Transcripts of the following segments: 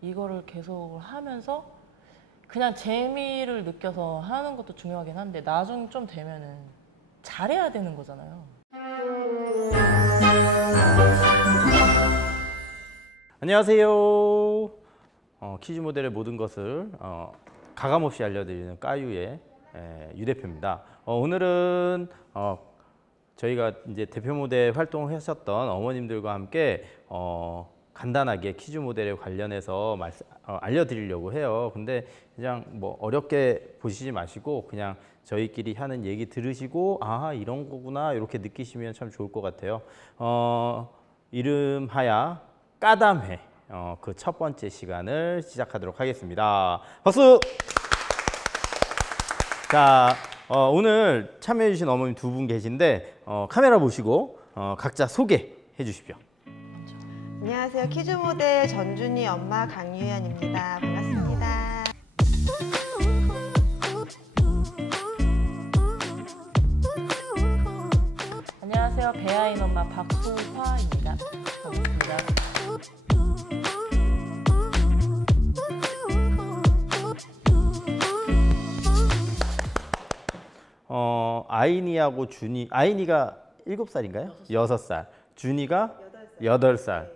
이거를 계속 하면서 그냥 재미를 느껴서 하는 것도 중요하긴 한데 나중 좀 되면은 잘해야 되는 거잖아요. 안녕하세요. 퀴즈 모델의 모든 것을 가감없이 알려드리는 까유의 유 대표입니다. 오늘은 저희가 이제 대표 모델 활동을 하셨던 어머님들과 함께 간단하게 퀴즈 모델에 관련해서 알려드리려고 해요. 근데 그냥 뭐 어렵게 보시지 마시고 그냥 저희끼리 하는 얘기 들으시고 아 이런 거구나 이렇게 느끼시면 참 좋을 것 같아요. 이름하야 까담회 그 첫 번째 시간을 시작하도록 하겠습니다. 박수! 자, 오늘 참여해 주신 어머님 두 분 계신데 카메라 보시고 각자 소개해 주십시오. 안녕하세요. 퀴즈 모델 전준희 엄마 강유연입니다. 반갑습니다. 안녕하세요. 배아인 엄마 박소화입니다. 반갑습니다. 아이니하고 준이, 아이니가 7살인가요? 6살. 준이가 8살.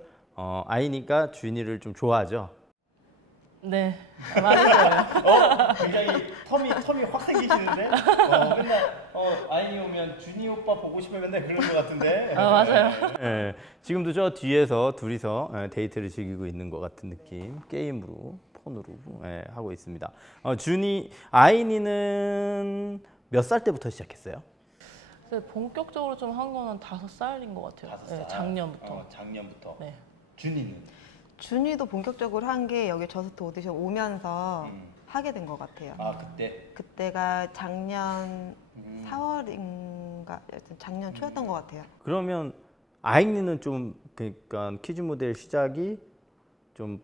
아이니가 준이를 좀 좋아하죠? 네, 많이 좋아요. 굉장히 텀이 확 생기시는데? 맨날 아이니 오면 준이 오빠 보고 싶어 맨날 그런 것 같은데? 맞아요. 네, 지금도 저 뒤에서 둘이서 데이트를 즐기고 있는 것 같은 느낌. 게임으로, 폰으로 하고 있습니다. 아이니는 몇 살 때부터 시작했어요? 본격적으로 좀 한 거는 5살인 것 같아요. 5살? 네, 작년부터. 작년부터. 네. 준이는? 준이도 본격적으로 한 게 여기 저스트 오디션 오면서 하게 된 것 같아요. 아 그때? 그때가 작년 4월인가 작년 초였던 것 같아요. 그러면 아이니는 좀 그러니까 퀴즈 모델 시작이 좀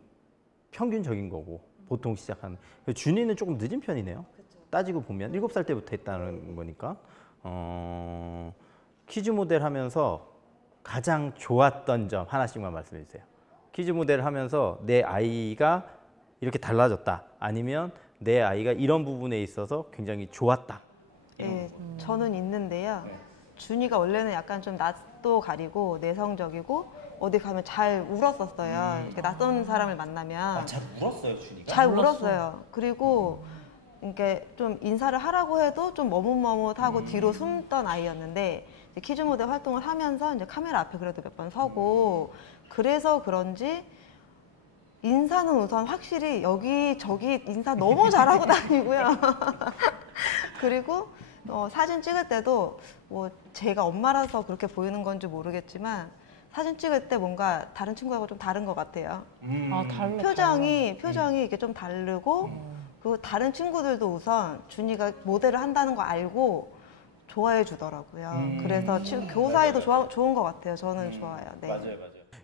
평균적인 거고 보통 시작하는. 준이는 조금 늦은 편이네요. 그쵸. 따지고 보면 7살 때부터 했다는 거니까. 퀴즈 모델 하면서 가장 좋았던 점 하나씩만 말씀해 주세요. 퀴즈 모델을 하면서 내 아이가 이렇게 달라졌다. 아니면 내 아이가 이런 부분에 있어서 굉장히 좋았다. 네, 저는 있는데요. 준이가 원래는 약간 좀 낯도 가리고 내성적이고 어디 가면 잘 울었었어요. 이렇게 낯선 사람을 만나면. 잘 울었어요, 준이가? 잘 울었어요. 그리고 이렇게 좀 인사를 하라고 해도 좀 머뭇머뭇하고 뒤로 숨던 아이였는데 이제 퀴즈 모델 활동을 하면서 이제 카메라 앞에 그래도 몇 번 서고 그래서 그런지 인사는 우선 확실히 여기저기 인사 너무 잘하고 다니고요. 그리고 사진 찍을 때도 뭐 제가 엄마라서 그렇게 보이는 건지 모르겠지만 사진 찍을 때 뭔가 다른 친구하고 좀 다른 것 같아요. 달라. 표정이 이게 좀 다르고 그 다른 친구들도 우선 준이가 모델을 한다는 거 알고 좋아해 주더라고요. 그래서 그 사이도 좋은 것 같아요. 저는 좋아요. 네. 맞아요.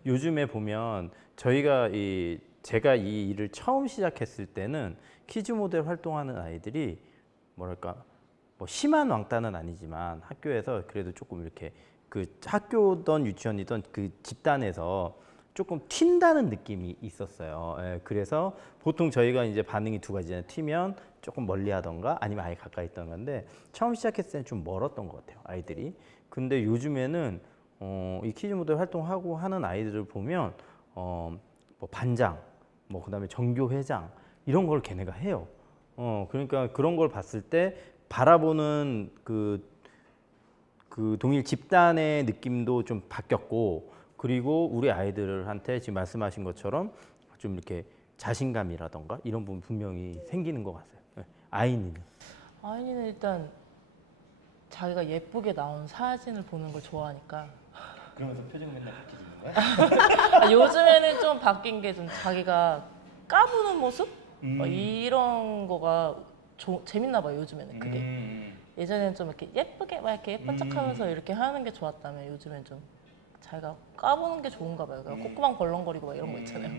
요즘에 보면 제가 이 일을 처음 시작했을 때는 퀴즈 모델 활동하는 아이들이 뭐랄까 뭐 심한 왕따는 아니지만 학교에서 그래도 조금 이렇게 그 학교든 유치원이든 그 집단에서 조금 튄다는 느낌이 있었어요. 그래서 보통 저희가 이제 반응이 두 가지잖아요. 튀면 조금 멀리 하던가 아니면 아예 가까이 있던 건데 처음 시작했을 때는 좀 멀었던 것 같아요, 아이들이. 근데 요즘에는 이 퀴즈 모델 활동하고 하는 아이들을 보면 뭐 반장, 뭐 그다음에 정교회장 이런 걸 걔네가 해요. 그러니까 그런 걸 봤을 때 바라보는 그 동일 집단의 느낌도 좀 바뀌었고 그리고 우리 아이들한테 지금 말씀하신 것처럼 좀 이렇게 자신감이라던가 이런 부분 분명히 생기는 것 같아요. 아이니는 일단 자기가 예쁘게 나온 사진을 보는 걸 좋아하니까. 그러면서 표정이 맨날 바뀌는 거야? 요즘에는 좀 바뀐 게 좀 자기가 까부는 모습? 이런 거가 재밌나 봐요, 요즘에는 그게. 예전에는 좀 이렇게 예쁘게 막 이렇게 예쁜 척하면서 이렇게 하는 게 좋았다면 요즘엔 좀 자기가 까부는 게 좋은가 봐요. 콧구멍 벌렁거리고 막 이런 거 있잖아요.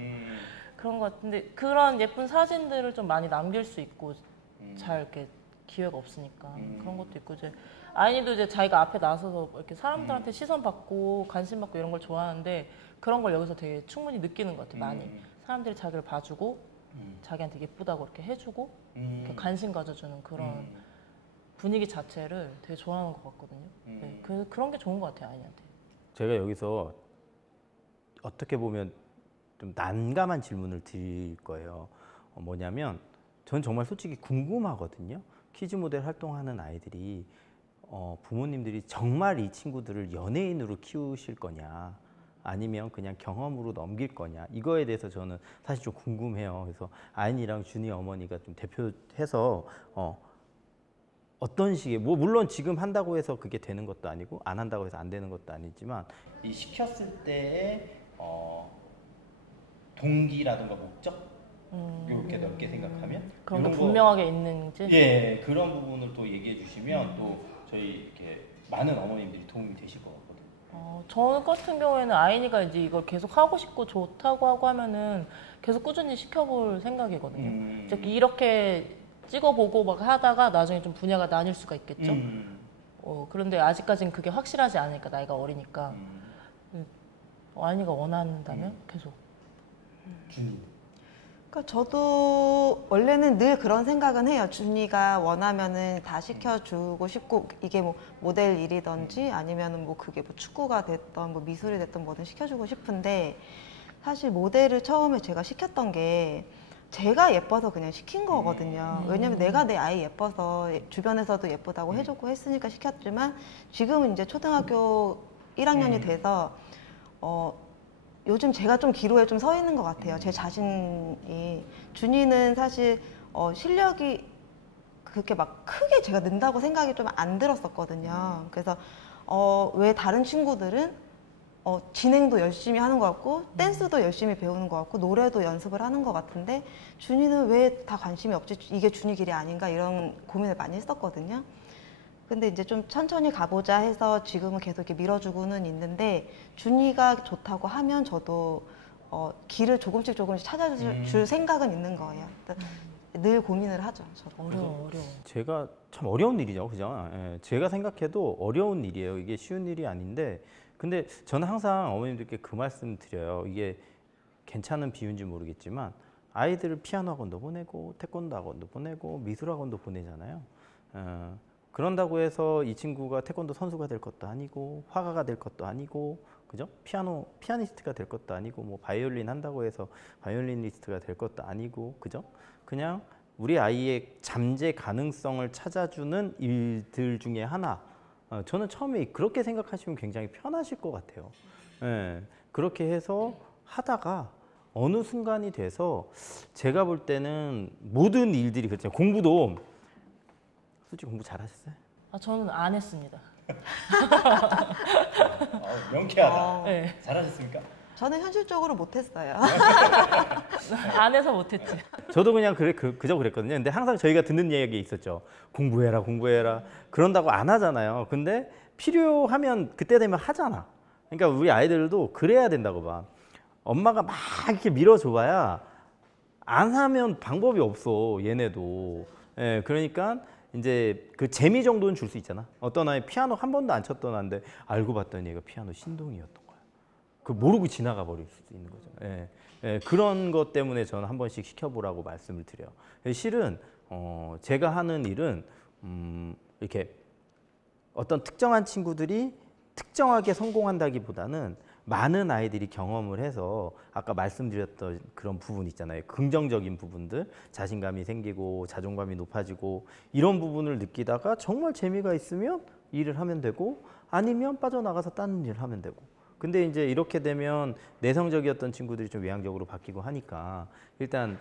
그런 거 같은데 그런 예쁜 사진들을 좀 많이 남길 수 있고 잘 이렇게 기회가 없으니까 그런 것도 있고 이제 아이니도 이제 자기가 앞에 나서서 이렇게 사람들한테 시선 받고 관심 받고 이런 걸 좋아하는데 그런 걸 여기서 되게 충분히 느끼는 것 같아요. 많이 사람들이 자기를 봐주고 자기한테 예쁘다고 이렇게 해주고 이렇게 관심 가져주는 그런 분위기 자체를 되게 좋아하는 것 같거든요. 네, 그런 게 좋은 것 같아요, 아이한테. 제가 여기서 어떻게 보면 좀 난감한 질문을 드릴 거예요. 뭐냐면 전 정말 솔직히 궁금하거든요. 키즈 모델 활동하는 아이들이 부모님들이 정말 이 친구들을 연예인으로 키우실 거냐 아니면 그냥 경험으로 넘길 거냐 이거에 대해서 저는 사실 좀 궁금해요. 그래서 아인이랑 준이 어머니가 좀 대표해서 어떤 식의 뭐 물론 지금 한다고 해서 그게 되는 것도 아니고 안 한다고 해서 안 되는 것도 아니지만 이 시켰을 때의 동기라든가 목적 이렇게 넓게 생각하면 그런 게 분명하게 있는지 예 그런 부분을 또 얘기해 주시면 또 저희 이렇게 많은 어머님들이 도움이 되실 것 같거든요. 저 같은 경우에는 아이니가 이제 이걸 계속 하고 싶고 좋다고 하고 하면은 계속 꾸준히 시켜볼 생각이거든요. 즉 이렇게 찍어보고 막 하다가 나중에 좀 분야가 나뉠 수가 있겠죠. 그런데 아직까지는 그게 확실하지 않으니까 나이가 어리니까 아이니가 원한다면 계속. 그러니까 저도 원래는 늘 그런 생각은 해요. 준이가 원하면은 다 시켜주고 싶고 이게 뭐 모델 일이든지 아니면은 뭐 그게 뭐 축구가 됐던 뭐 미술이 됐던 뭐든 시켜주고 싶은데 사실 모델을 처음에 제가 시켰던 게 제가 예뻐서 그냥 시킨 거거든요. 왜냐면 내가 내 아이 예뻐서 주변에서도 예쁘다고 해줬고 했으니까 시켰지만 지금은 이제 초등학교 1학년이 돼서 요즘 제가 좀 기로에 좀 서 있는 것 같아요. 제 자신이. 준이는 사실 실력이 그렇게 막 크게 제가 는다고 생각이 좀 안 들었었거든요. 그래서 왜 다른 친구들은 진행도 열심히 하는 것 같고 댄스도 열심히 배우는 것 같고 노래도 연습을 하는 것 같은데 준이는 왜 다 관심이 없지? 이게 준이 길이 아닌가? 이런 고민을 많이 했었거든요. 근데 이제 좀 천천히 가보자 해서 지금은 계속 이렇게 밀어주고는 있는데 준이가 좋다고 하면 저도 길을 조금씩 찾아줄 생각은 있는 거예요. 늘 고민을 하죠. 저도. 어려워. 제가 참 어려운 일이죠, 그죠? 예, 제가 생각해도 어려운 일이에요. 이게 쉬운 일이 아닌데, 근데 저는 항상 어머님들께 그 말씀 드려요. 이게 괜찮은 비유인지 모르겠지만 아이들을 피아노 학원도 보내고 태권도 학원도 보내고 미술 학원도 보내잖아요. 그런다고 해서 이 친구가 태권도 선수가 될 것도 아니고 화가가 될 것도 아니고 그죠? 피아니스트가 될 것도 아니고 뭐 바이올린 한다고 해서 바이올리니스트가 될 것도 아니고 그죠? 그냥 우리 아이의 잠재 가능성을 찾아주는 일들 중에 하나. 저는 처음에 그렇게 생각하시면 굉장히 편하실 것 같아요. 예, 그렇게 해서 하다가 어느 순간이 돼서 제가 볼 때는 모든 일들이 그렇죠. 공부도 솔직히 공부 잘하셨어요? 저는 안 했습니다. 명쾌하다. 네. 잘하셨습니까? 저는 현실적으로 못했어요. 안 해서 못했지. 저도 그냥 그저 그랬거든요. 근데 항상 저희가 듣는 얘기 있었죠. 공부해라, 공부해라. 그런다고 안 하잖아요. 근데 필요하면 그때 되면 하잖아. 그러니까 우리 아이들도 그래야 된다고 봐. 엄마가 막 이렇게 밀어줘봐야 안 하면 방법이 없어. 얘네도. 예, 그러니까 이제 그 재미 정도는 줄 수 있잖아. 어떤 아이 피아노 한 번도 안 쳤던 아인데 알고 봤더니 얘가 피아노 신동이었던 거야. 그 모르고 지나가 버릴 수도 있는 거죠. 예, 예, 그런 것 때문에 저는 한 번씩 시켜보라고 말씀을 드려요. 실은 제가 하는 일은 이렇게 어떤 특정한 친구들이 특정하게 성공한다기보다는 많은 아이들이 경험을 해서 아까 말씀드렸던 그런 부분 있잖아요. 긍정적인 부분들, 자신감이 생기고 자존감이 높아지고 이런 부분을 느끼다가 정말 재미가 있으면 일을 하면 되고 아니면 빠져나가서 다른 일을 하면 되고. 근데 이제 이렇게 되면 내성적이었던 친구들이 좀 외향적으로 바뀌고 하니까 일단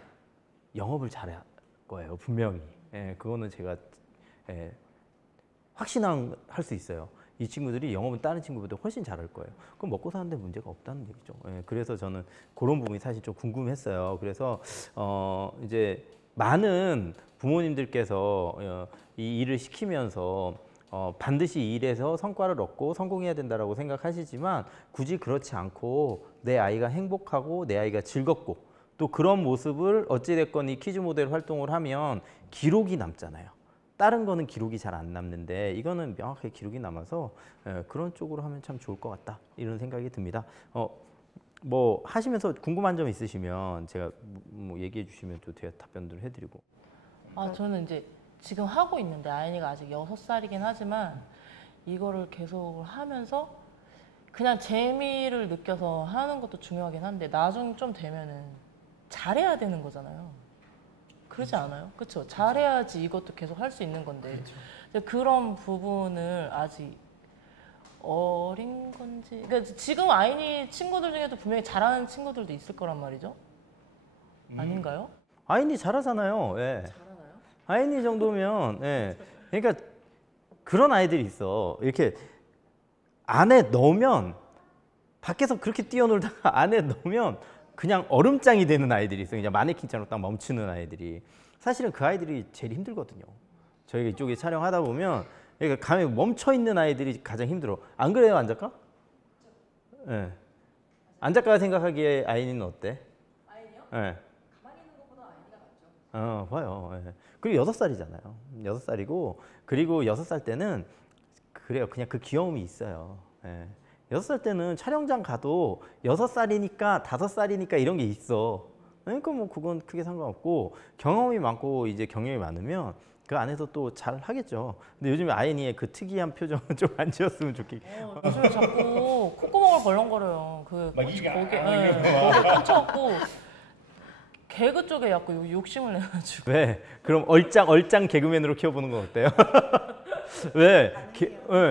영업을 잘할 거예요, 분명히. 예, 그거는 제가 확신할 수 있어요. 이 친구들이 영업은 다른 친구보다 훨씬 잘할 거예요. 그럼 먹고 사는데 문제가 없다는 얘기죠. 예, 그래서 저는 그런 부분이 사실 좀 궁금했어요. 그래서 이제 많은 부모님들께서 이 일을 시키면서 반드시 이 일에서 성과를 얻고 성공해야 된다라고 생각하시지만 굳이 그렇지 않고 내 아이가 행복하고 내 아이가 즐겁고 또 그런 모습을 어찌됐건 이 키즈 모델 활동을 하면 기록이 남잖아요. 다른 거는 기록이 잘 안 남는데 이거는 명확하게 기록이 남아서 그런 쪽으로 하면 참 좋을 것 같다 이런 생각이 듭니다. 뭐 하시면서 궁금한 점 있으시면 제가 뭐 얘기해 주시면 또 제가 답변들 해드리고. 아, 저는 이제 지금 하고 있는데 아이니가 아직 6살이긴 하지만 이거를 계속 하면서 그냥 재미를 느껴서 하는 것도 중요하긴 한데 나중 좀 되면은 잘해야 되는 거잖아요. 그러지 않아요? 그렇죠. 잘해야지 이것도 계속 할 수 있는 건데 그런 부분을 아직 어린 건지. 그러니까 지금 아이니 친구들 중에도 분명히 잘하는 친구들도 있을 거란 말이죠. 아닌가요? 아이니 잘하잖아요. 예. 잘하나요? 아이니 정도면 예. 그러니까 그런 아이들이 있어. 이렇게 안에 넣으면 밖에서 그렇게 뛰어놀다가 안에 넣으면 그냥 얼음장이 되는 아이들이 있어요. 그냥 마네킹처럼 딱 멈추는 아이들이. 사실은 그 아이들이 제일 힘들거든요. 저희가 이쪽에 촬영하다 보면 그러니까 감에 멈춰 있는 아이들이 가장 힘들어. 안 그래요, 안작가? 예. 네. 안작가가 생각하기에 아이니는 어때? 아이니요? 예. 네. 가만히 있는 것보다 아이니가 낫죠. 봐요. 예. 그리고 6살이잖아요. 6살이고 그리고 6살 때는 그래요. 그냥 그 귀여움이 있어요. 예. 6살 때는 촬영장 가도 6살이니까 5살이니까 이런 게 있어. 그러니까 뭐 그건 크게 상관없고 경험이 많고 이제 경력이 많으면 그 안에서 또 잘 하겠죠. 근데 요즘에 아이니의 그 특이한 표정은 좀 안 지었으면 좋겠고. 요즘에 자꾸 콧구멍을 벌렁거려요. 그 막 이게 거기에 꽂혀갖고 개그 쪽에 약간 욕심을 내가지고. 왜? 그럼 얼짱 개그맨으로 키워보는 건 어때요? 왜?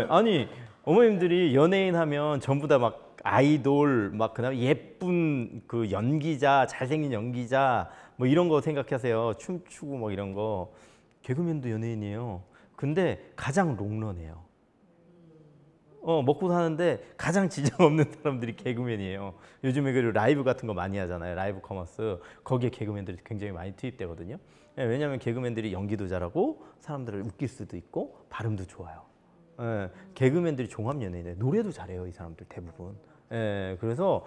아니 어머님들이 연예인 하면 전부 다 막 아이돌 막 그다음에 예쁜 그 연기자, 잘생긴 연기자 뭐 이런 거 생각하세요. 춤추고 뭐 이런 거. 개그맨도 연예인이에요. 근데 가장 롱런해요. 먹고 사는데 가장 지장 없는 사람들이 개그맨이에요. 요즘에 그 라이브 같은 거 많이 하잖아요. 라이브 커머스. 거기에 개그맨들이 굉장히 많이 투입되거든요. 왜냐하면 개그맨들이 연기도 잘하고 사람들을 웃길 수도 있고 발음도 좋아요. 개그맨들이 종합 연예인이에요. 노래도 잘해요. 이 사람들 대부분. 그래서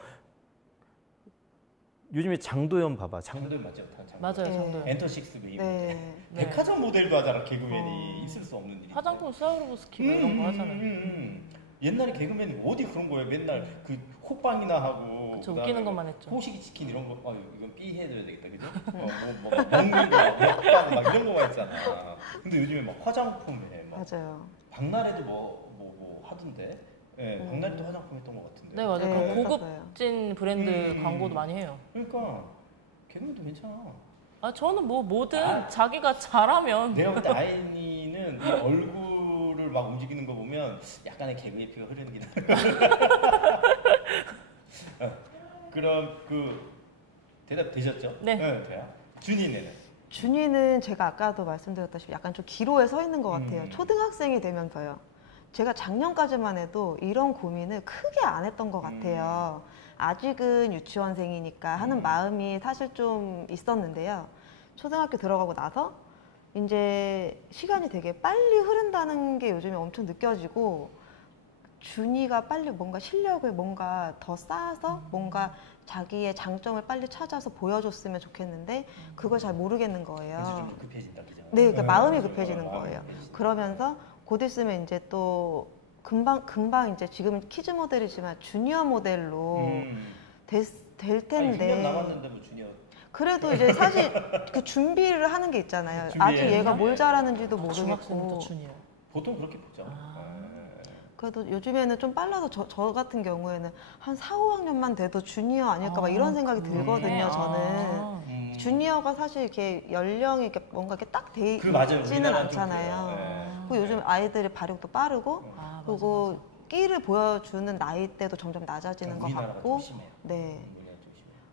요즘에 장도연 봐봐. 장도연 맞죠? 맞아요, 장도연. 엔터식스 그 이름. 네. 백화점 모델도 하잖아. 개그맨이 있을 수 없는 일. 화장품 스와로브스키 뭐 이런 거 하잖아요. 옛날에 개그맨이 어디 그런 거예요? 맨날 그 호빵이나 하고. 그쵸, 웃기는 것만 했죠. 호식이 치킨 이런 거. 이건 삐 해줘야 되겠다, 그죠? 먹는 거, 호빵 막 이런 거만 했잖아. 근데 요즘에 막 화장품에 막 맞아요. 박나래도 뭐 하던데. 예, 박나래도 화장품 했던 것 같은데. 네, 맞아요. 네, 그 고급진 브랜드 광고도 많이 해요. 그러니까 개그맨도 괜찮아. 아, 저는 뭐든 자기가 잘하면. 내가 볼 때 아이니는 이 얼굴을 막 움직이는 거 보면 약간의 개그의 피가 흐르는 게 나요. 그럼 그 대답 되셨죠? 네. 돼요. 준이네는? 준이는 제가 아까도 말씀드렸다시피 약간 좀 기로에 서 있는 것 같아요. 초등학생이 되면서요. 제가 작년까지만 해도 이런 고민을 크게 안 했던 것 같아요. 아직은 유치원생이니까 하는 마음이 사실 좀 있었는데요. 초등학교 들어가고 나서 이제 시간이 되게 빨리 흐른다는 게 요즘에 엄청 느껴지고 준이가 빨리 뭔가 실력을 뭔가 더 쌓아서 뭔가 자기의 장점을 빨리 찾아서 보여줬으면 좋겠는데 그걸 잘 모르겠는 거예요. 좀 급해진다, 그죠? 네, 그러니까 마음이 급해지는 거예요. 그러면서 곧 있으면 이제 또 금방 이제 지금 키즈 모델이지만 주니어 모델로 될 텐데. 아니, 6년 남았는데 뭐 주니어. 그래도 이제 사실 그 준비를 하는 게 있잖아요. 아직 얘가 뭘 잘하는지도 중학생부터 모르겠고. 준이요. 보통 그렇게 보죠. 그래도 요즘에는 좀 빨라서 저 같은 경우에는 한 4, 5학년만 돼도 주니어 아닐까 막 이런 생각이 들거든요. 저는 주니어가 사실 이렇게 연령이 이렇게 뭔가 이렇게 딱 돼 있지는 않잖아요. 그리고 요즘 아이들의 발육도 빠르고 그리고 끼를 보여주는 나이대도 점점 낮아지는 것 같고. 네.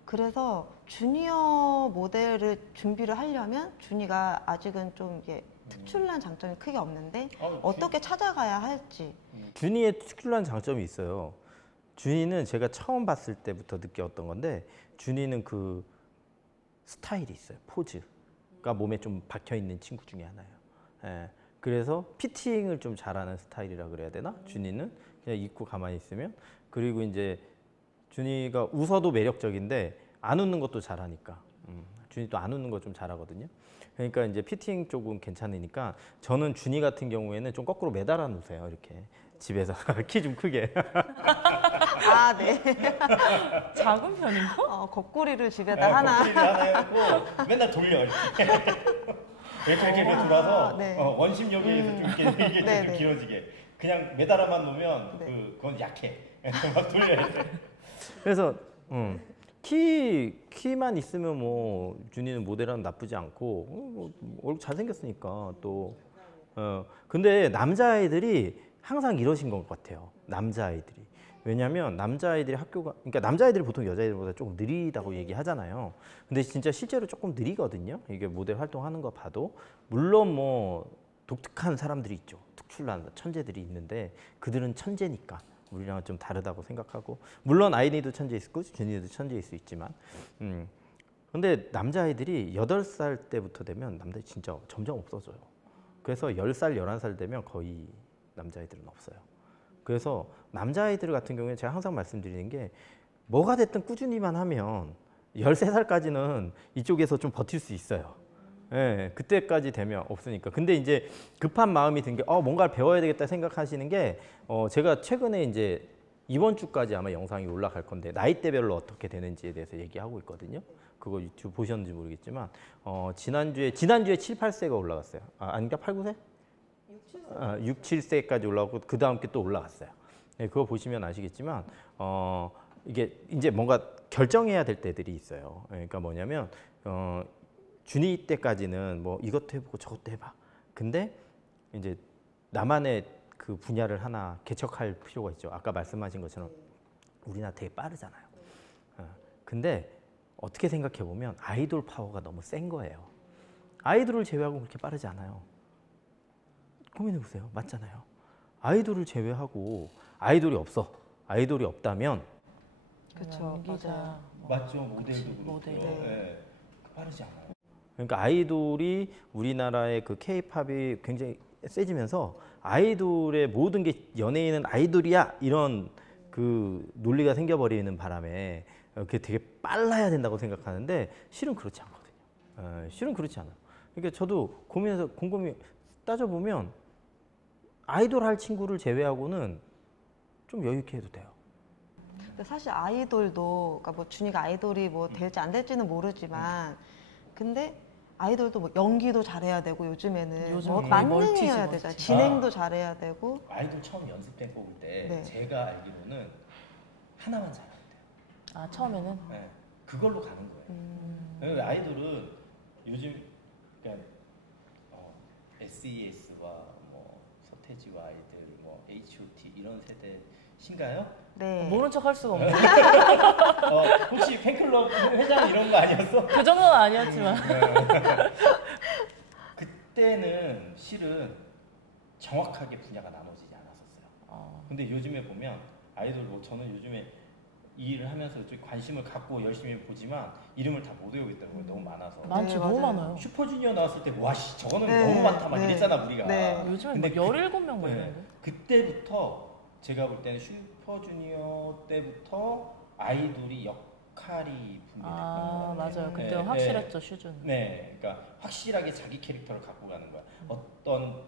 그래서 주니어 모델을 준비를 하려면 준이가 아직은 좀 이게 특출난 장점이 크게 없는데 어떻게 찾아가야 할지. 준이의 특출난 장점이 있어요. 준이는 제가 처음 봤을 때부터 느꼈던 건데 준이는 그 스타일이 있어요. 포즈가 몸에 좀 박혀 있는 친구 중에 하나예요. 예. 그래서 피팅을 좀 잘하는 스타일이라 그래야 되나? 준이는 그냥 입고 가만히 있으면. 그리고 이제 준이가 웃어도 매력적인데 안 웃는 것도 잘하니까. 준이도 안 웃는 거 좀 잘하거든요. 그러니까 이제 피팅 쪽은 괜찮으니까 저는 준이 같은 경우에는 좀 거꾸로 매달아 놓으세요. 이렇게 집에서 키 좀 크게. 아, 네. 작은 편인가? 거꾸리를 집에다 하나. 거꾸리를 하나 해갖고 맨날 돌려 이렇게 이렇게 돌아서 네. 원심 여기에서 좀 이렇게 이게 네, 좀 네. 길어지게 그냥 매달아만 놓으면 네. 그건 약해. 막 돌려야 돼. 그래서 키만 있으면 뭐 준이는 모델은 나쁘지 않고 뭐 얼굴 잘생겼으니까 또 근데 남자아이들이 항상 이러신 것 같아요. 남자아이들이. 왜냐하면 남자아이들이 그러니까 남자아이들이 보통 여자아이들보다 조금 느리다고 얘기하잖아요. 근데 진짜 실제로 조금 느리거든요. 이게 모델 활동하는 거 봐도. 물론 뭐 독특한 사람들이 있죠. 특출난 천재들이 있는데 그들은 천재니까 우리랑은 좀 다르다고 생각하고, 물론 아이니도 천재일 수 있고 준이도 천재일 수 있지만 근데 남자아이들이 8살 때부터 되면 남자들이 진짜 점점 없어져요. 그래서 10살, 11살 되면 거의 남자아이들은 없어요. 그래서 남자아이들 같은 경우에 제가 항상 말씀드리는 게 뭐가 됐든 꾸준히만 하면 13살까지는 이쪽에서 좀 버틸 수 있어요. 예, 그때까지 되면 없으니까. 근데 이제 급한 마음이 든 게 뭔가를 배워야 되겠다 생각하시는 게 제가 최근에 이제 이번 주까지 아마 영상이 올라갈 건데 나이대별로 어떻게 되는지에 대해서 얘기하고 있거든요. 그거 유튜브 보셨는지 모르겠지만 지난주에 7, 8세가 올라갔어요. 아닌가 8, 9세? 6, 7세까지 올라오고 그 다음 게 또 올라갔어요. 네, 그거 보시면 아시겠지만 이게 이제 뭔가 결정해야 될 때들이 있어요. 그러니까 뭐냐면 준이 때까지는 뭐 이것도 해보고 저것도 해봐. 근데 이제 나만의 그 분야를 하나 개척할 필요가 있죠. 아까 말씀하신 것처럼 우리나라 되게 빠르잖아요. 근데 어떻게 생각해 보면 아이돌 파워가 너무 센 거예요. 아이돌을 제외하고 그렇게 빠르지 않아요. 고민해 보세요. 맞잖아요. 아이돌을 제외하고 아이돌이 없어. 아이돌이 없다면 그렇죠. 연기자. 맞죠. 모델도 그렇고. 모델. 네. 빠르지 않아요. 그러니까 아이돌이 우리나라의 그 K-팝이 굉장히 세지면서 아이돌의 모든 게 연예인은 아이돌이야 이런 그 논리가 생겨버리는 바람에 그게 되게 빨라야 된다고 생각하는데 실은 그렇지 않거든요. 실은 그렇지 않아요. 그러니까 저도 고민해서 곰곰이 따져보면 아이돌 할 친구를 제외하고는 좀 여유 있게 해도 돼요. 근데 사실 아이돌도, 그러니까 뭐 준이가 아이돌이 뭐 될지 안 될지는 모르지만, 근데 아이돌도 뭐 연기도 잘해야 되고 요즘에는 요즘 뭐 거의 만능해야 멀티지, 되잖아요. 멀티. 진행도 잘해야 되고. 아이돌 처음 연습생 뽑을 때 네. 제가 알기로는 하나만 잘하면 돼요. 아 처음에는. 네. 그걸로 가는 거예요. 그러니까 아이돌은 요즘 그러니까 SES와 뭐 서태지와 아이들, 뭐 H.O.T 이런 세대신가요? 네. 모른 척 할 수가 없네. 혹시 팬클럽 회장 이런 거 아니었어? 그 정도는 아니었지만. 그때는 실은 정확하게 분야가 나눠지지 않았었어요. 근데 요즘에 보면 아이돌 뭐 저는 요즘에 이 일을 하면서 좀 관심을 갖고 열심히 보지만 이름을 다 못 외우겠더라고요. 너무 많아서. 많죠. 네, 너무 맞아요. 많아요. 슈퍼주니어 나왔을 때 와씨 저거는 네, 너무 많다 막 네, 이랬잖아 우리가. 네. 요즘에 근데 뭐 17명 뭐 네, 이런데. 그때부터 제가 볼 때는 슈퍼주니어 때부터 아이돌이 역할이 분리된 아 거예요. 맞아요. 그때 네, 확실했죠 슈즈는. 네, 그러니까 확실하게 자기 캐릭터를 갖고 가는 거야.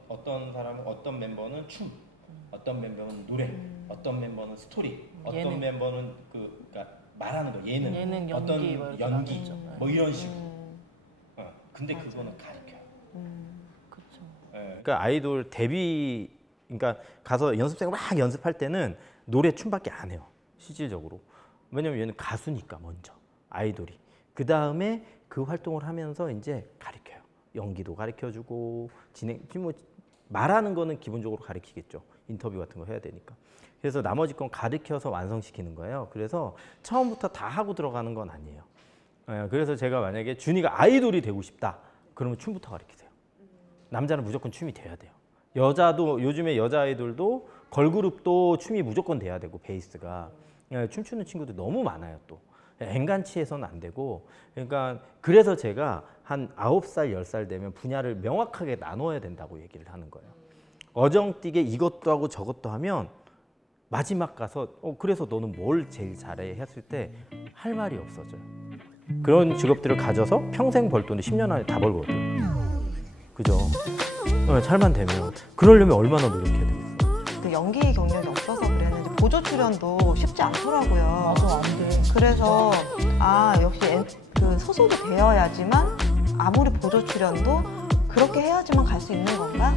어떤 사람은 어떤 멤버는 춤, 어떤 멤버는 노래, 어떤 멤버는 스토리, 어떤 예능. 멤버는 그러니까 말하는 거 예능, 예능, 연기 어떤 뭐 이렇게 연기, 나뉘죠. 뭐 이런 식으로. 근데 그거는 가르쳐요. 그렇죠. 네. 그러니까 아이돌 데뷔, 그러니까 가서 연습생 막 연습할 때는 노래 춤밖에 안 해요. 실질적으로. 왜냐면 얘는 가수니까 먼저 아이돌이. 그 다음에 그 활동을 하면서 이제 가르쳐요. 연기도 가르쳐주고 뭐 말하는 거는 기본적으로 가르치겠죠. 인터뷰 같은 거 해야 되니까. 그래서 나머지 건 가르쳐서 완성시키는 거예요. 그래서 처음부터 다 하고 들어가는 건 아니에요. 그래서 제가 만약에 준이가 아이돌이 되고 싶다. 그러면 춤부터 가르치세요. 남자는 무조건 춤이 돼야 돼요. 여자도 요즘에 여자 아이돌도 걸그룹도 춤이 무조건 돼야 되고 베이스가 춤추는 친구들 너무 많아요. 또 엔간치해서는 안 되고. 그러니까 그래서 제가 한 9살 10살 되면 분야를 명확하게 나눠야 된다고 얘기를 하는 거예요. 어정뛰게 이것도 하고 저것도 하면 마지막 가서 그래서 너는 뭘 제일 잘해 했을 때 할 말이 없어져요. 그런 직업들을 가져서 평생 벌 돈을 10년 안에 다 벌거든요. 그죠? 잘만 되면. 그러려면 얼마나 노력해야 되겠어요. 그 연기 경력이 없어서 그랬는지 보조 출연도 쉽지 않더라고요. 맞아, 안 돼. 그래서 역시 그 소속이 되어야지만 아무리 보조 출연도 그렇게 해야지만 갈 수 있는 건가?